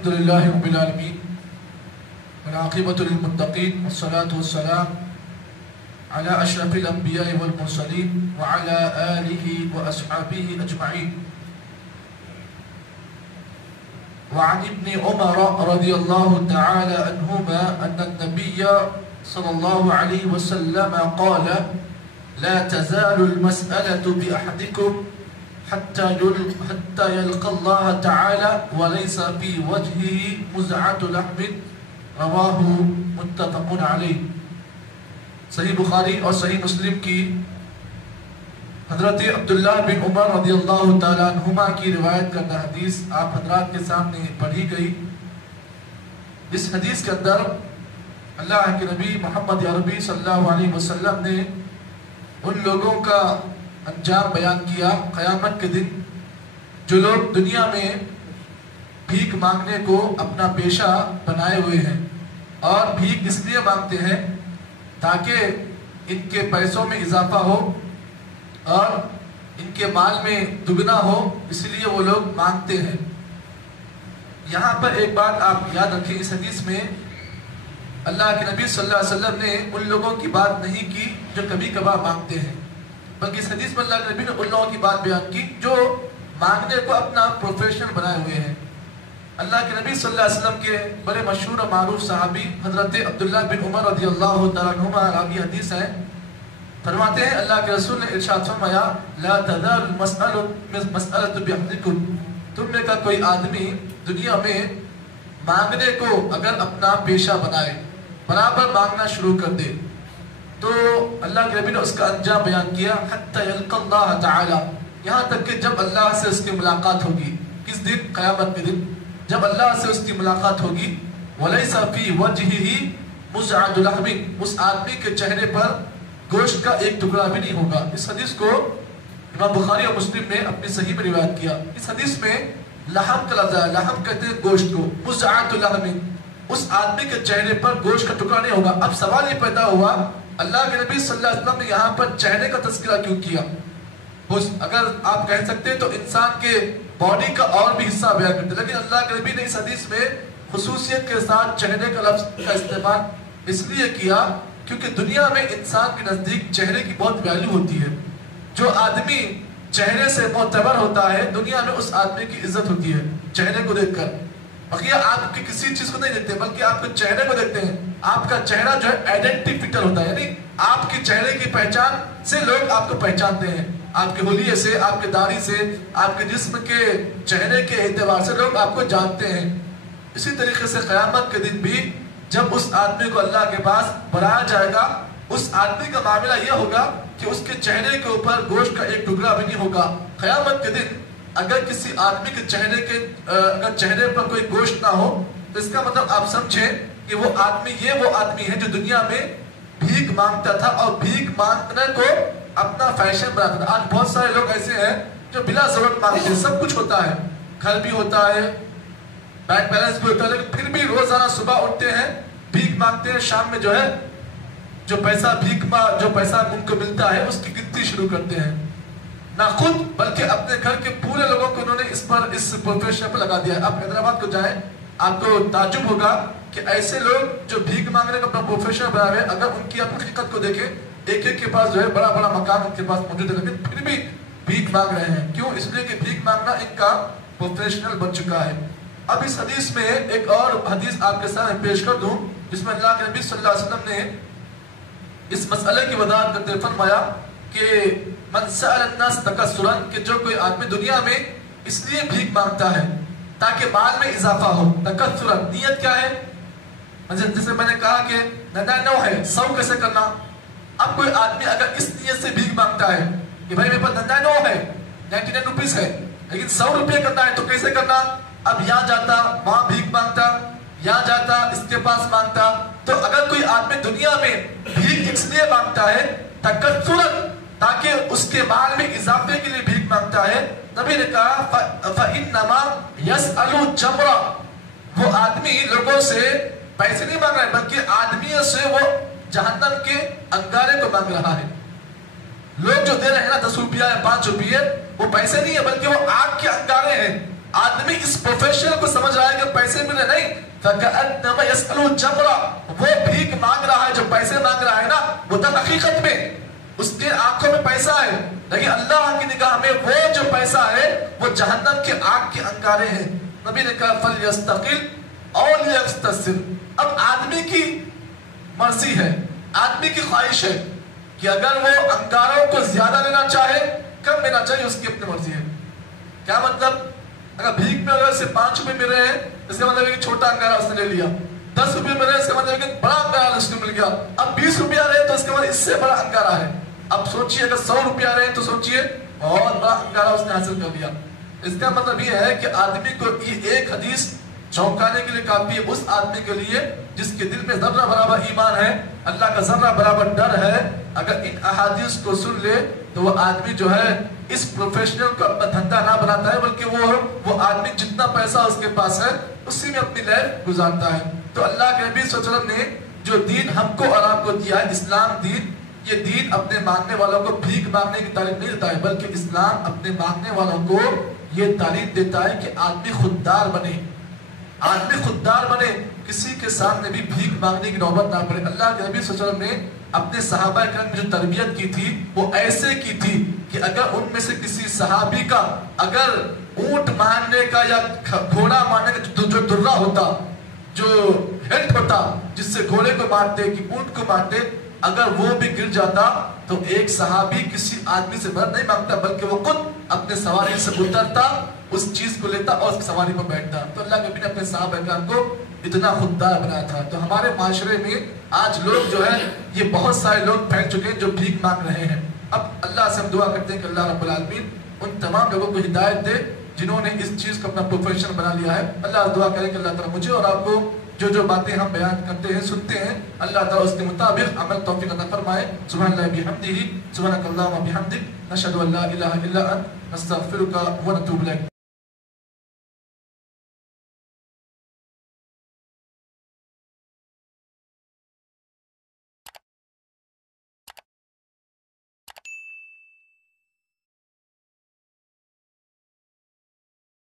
الحمد لله رب العالمين والعاقبة للمتقين والصلاة والسلام على أشرف الأنبياء والمرسلين وعلى آله وأصحابه أجمعين. وعن ابن عمر رضي الله تعالى عنهما أن النبي صلى الله عليه وسلم قال: لا تزال المسألة بأحدكم حتى يلقى الله تعالى وليس في وجهه مزعة لحم. رواہ متفق علیہ. صحیح بخاری اور صحیح مسلم کی حضرت عبداللہ بن عمر رضی اللہ تعالیٰ عنہما کی روایت کردہ حدیث آپ حضرات کے سامنے پڑھی گئی. اس حدیث کے اندر اللہ کے نبی محمد عربی صلی اللہ علیہ وسلم نے ان لوگوں کا انجام بیان کیا قیامت کے دن جو لوگ دنیا میں بھیک مانگنے کو اپنا پیشہ بنائے ہوئے ہیں اور بھیک اس لیے مانگتے ہیں تاکہ ان کے پیسوں میں اضافہ ہو اور ان کے مال میں دگنا ہو، اس لیے وہ لوگ مانگتے ہیں. یہاں پر ایک بات آپ یاد رکھیں، اس حدیث میں اللہ کے نبی صلی اللہ علیہ وسلم نے ان لوگوں کی بات نہیں کی جو کبھی کبھار مانگتے ہیں، بلکہ اس حدیث میں اللہ کے نبی نے ان لوگوں کی بات بیان کی جو مانگنے کو اپنا پروفیشن بنائے ہوئے ہیں. اللہ کے نبی صلی اللہ علیہ وسلم کے بڑے مشہور و معروف صحابی حضرت عبداللہ بن عمر رضی اللہ تعالیٰ عنہما راوی حدیث ہیں، فرماتے ہیں اللہ کے رسول نے ارشاد فرمایا: لا تزال المسألة بأحدكم، تم میں کا کوئی آدمی دنیا میں مانگنے کو اگر اپنا پیشہ بنائے، برابر مانگنا شروع کر دے، تو اللہ کے نبی نے اس کا انجام بیان کیا حتی یلقى اللہ تعالی، یہاں تک کہ جب اللہ سے اس کی ملاقات ہوگی. کس دن؟ قیامت کے دن جب اللہ سے اس کی ملاقات ہوگی. وَلَيْسَ فِي وَجْهِهِ مُزْعَةُ لَحْمٍ، اس آدمی کے چہرے پر گوشت کا ایک ٹکڑا بھی نہیں ہوگا. اس حدیث کو امام بخاری اور مسلم نے اپنی صحیح میں روایت کیا. اس حدیث میں لحم کا لفظ ہے، لحم کہتے ہیں گوشت کو. مُزْعَةُ لَحْمٍ، اس آدمی کے چہرے پر گوشت کا ٹکڑا نہیں ہوگا. اب سوال یہ پیدا ہوا اللہ کے نبی صلی اللہ علیہ وسلم نے یہاں پر چہرے کا تذکرہ کیوں کیا؟ اگر آپ کہہ سکتے تو انسان کے باڈی کا اور بھی حصہ بیان کرتے، لیکن اللہ کے نبی نے اس حدیث میں خصوصیت کے ساتھ چہرے کا لفظ کا استعمال اس لیے کیا کیونکہ دنیا میں انسان کے نزدیک چہرے کی بہت ویلیو ہوتی ہے. جو آدمی چہرے سے معتبر ہوتا ہے دنیا میں اس آدمی کی عزت ہوتی ہے چہرے کو دیکھ کر. بقیہ آپ کی کسی چیز کو نہیں دیکھتے بلکہ آپ کے چہرے کو دیکھتے ہیں. آپ کا چہرہ جو ہے آئیڈینٹیفیکر ہوتا ہے، یعنی آپ کے چہرے کی پہچان سے لوگ آپ کو پہچانتے ہیں. آپ کے حلیے سے، آپ کے داڑھی سے، آپ کے جسم کے چہرے کے اعتبار سے لوگ آپ کو جانتے ہیں. اسی طریقے سے قیامت کے دن بھی جب اس آدمی کو اللہ کے پاس بلایا جائے گا، اس آدمی کا معاملہ یہ ہوگا کہ اس کے چہرے کے اوپر گوشت کا ایک ٹکڑا بھی نہیں ہوگا. قیامت کے دن اگر کسی آدمی کے اگر چہرے پر کوئی گوشت نہ ہو تو اس کا مطلب آپ سمجھیں کہ وہ آدمی ہے جو دنیا میں بھیک مانگتا تھا اور بھیک مانگنے کو اپنا فیشن بناتا تھا. آج بہت سارے لوگ ایسے ہیں جو بلا ضرورت مانگتے ہیں، سب کچھ ہوتا ہے، گھر بھی ہوتا ہے، بینک بیلنس بھی ہوتا ہے، لیکن پھر بھی روزانہ صبح اٹھتے ہیں بھیک مانگتے ہیں، شام میں جو ہے جو پیسہ ان کو ملتا ہے اس کی گنتی شروع کرتے ہیں. نہ خود بلکہ اپنے گھر کے پورے لوگوں کو انہوں نے اس پروفیشن پر لگا دیا ہے. آپ حیدرآباد کو جائیں آپ کو تعجب ہوگا کہ ایسے لوگ جو بھیک مانگنے کا اپنا پروفیشن بنا رہے ہیں، اگر ان کی آپ حقیقت کو دیکھیں ایک کے پاس جو ہے بڑا بڑا مکان ان کے پاس موجود ہے، لیکن پھر بھی بھیک مانگ رہے ہیں. کیوں؟ اس لیے کہ بھیک مانگنا ان کا پروفیشنل بن چکا ہے. اب اس حدیث میں ایک اور حدیث آپ کے سامنے پیش کر دوں جس میں اللہ کے نبی صلی اللہ علیہ وسلم نے اس مسئلے کی وضاحت کرتے فرمایا کہ من سأل الناس تکثرا، کہ جو کوئی آدمی دنیا میں اس لیے بھیک مانگتا ہے تاکہ مال میں اضافہ ہو. تکثرا نیت کیا ہے؟ جیسے میں نے کہا کہ 99 ہے 100 کیسے کرنا. اب کوئی آدمی اگر اس نیت سے بھیک مانگتا ہے کہ بھائی میرے پاس 99 ہے 99 روپیز ہے لیکن 100 روپے کرنا ہے تو کیسے کرنا؟ اب یہاں جاتا وہاں بھیک مانگتا، یہاں جاتا اس کے پاس مانگتا. تو اگر کوئی آدمی دنیا میں بھیک اس لیے مانگتا ہے تکثرا تاکہ اس کے مال میں اضافے کے لیے بھیک مانگتا ہے، نبی نے کہا فَإِنَّمَا يَسْأَلُ جَمْرًا، وہ آدمی لوگوں سے پیسے نہیں مانگ رہا ہے بلکہ آدمیوں سے وہ جہنم کے انگارے کو مانگ رہا ہے. لوگ جو دے رہے ہیں نا 10 روپیہ یا 5 روپیہ، وہ پیسے نہیں ہے بلکہ وہ آگ کے انگارے ہیں آدمی اس پروفیشن کو سمجھ رہا ہے کہ پیسے ملے نہیں، فَكَأَنَّمَا يَسْأَلُ جَمْرَ، وہ بھیک مانگ رہا ہے، جو پیسے مانگ رہا ہے نا وہ در حقیقت میں اس کے آنکھوں میں پیسہ ہے، لیکن اللہ کی نگاہ میں وہ جو پیسہ ہے وہ جہنم کے آگ کے انگارے ہیں۔ نبی نے کہا فَلْيَسْتَقِلْ أَوْ لِيَسْتَسِرْ۔ اب آدمی کی مرضی ہے، آدمی کی خواہش ہے کہ اگر وہ انگاروں کو زیادہ لینا چاہے کم لینا چاہیے، اس کی اپنی مرضی ہے۔ کیا مطلب؟ اگر بھیک میں اگر سے 5 روپے مل رہے ہیں اس کا مطلب ہے کہ چھوٹا انگارہ اس نے لے لیا، 10 روپے مل رہے ہیں اس کا مطلب ہے کہ بڑا انگارہ اس کو مل گیا، اب 20 روپیہ رہے تو اس کا مطلب اس سے بڑا انگارہ ہے۔ اب سوچئے اگر 100 روپیہ رہے تو سوچئے بہت بڑا انگارہ اس نے حاصل کر لیا۔ اس کا مطلب یہ ہے کہ آدمی کو یہ ایک حدیث چونکانے کے لیے کافی ہے، اس آدمی کے لیے جس کے دل میں ذرہ برابر ایمان ہے، اللہ کا ذرہ برابر ڈر ہے، اگر ان احادیث کو سن لے تو وہ آدمی جو ہے اس پروفیشنل کو اپنا دھندا نہ بناتا ہے، بلکہ وہ آدمی جتنا پیسہ اس کے پاس ہے اسی میں اپنی لائف گزارتا ہے۔ تو اللہ کے نبی صلی اللہ علیہ وسلم نے جو دین ہم کو اور آپ کو دیا ہے، اسلام دین، یہ دین اپنے مانگنے والوں کو بھیک مانگنے کی تعلیم نہیں دیتا ہے، بلکہ اسلام اپنے مانگنے والوں کو یہ تعلیم دیتا ہے کہ آدمی خوددار بنے، آدمی خوددار بنے، کسی کے سامنے بھی بھیک مانگنے کی نوبت نہ پڑے۔ اللہ کے نبی صلی اللہ علیہ وسلم نے اپنے صحابہ کرام کی جو تربیت کی تھی وہ ایسے کی تھی کہ اگر ان میں سے کسی صحابی کا اگر اونٹ مارنے کا یا گھوڑا مارنے کا جو درہ ہوتا، جو ہیلٹ ہوتا جس سے گھوڑے کو مارتے کہ اونٹ کو مارتے، اگر وہ بھی گر جاتا تو ایک صحابی کسی آدمی سے مدد نہیں مانگتا بلکہ وہ خود اپنے سواری سے اترتا، اس چیز کو لیتا اور اس سواری پر بیٹھتا۔ تو اللہ کے نبی نے اپنے صحابہ کرام کو اتنا خوددار بنایا تھا۔ تو ہمارے معاشرے میں آج لوگ جو ہے یہ بہت سارے لوگ پھیل چکے ہیں جو بھیک مانگ رہے ہیں۔ اب اللہ سے ہم دعا کرتے ہیں کہ اللہ رب العالمین ان تمام لوگوں کو ہدایت دے جنہوں نے اس چیز کو اپنا پروفیشن بنا لیا ہے۔ اللہ دعا کرے کہ اللہ تعالیٰ مجھے اور آپ کو جو باتیں ہم بیان کرتے ہیں سنتے ہیں، اللہ تعالیٰ اس کے مطابق عمل توفیق عطا فرمائے۔ سبحان اللہ بحمدہ، سبحانک اللہم وبحمدک، نشہد ان لا الہ الا انت، نستغفرک ونتوب الیک۔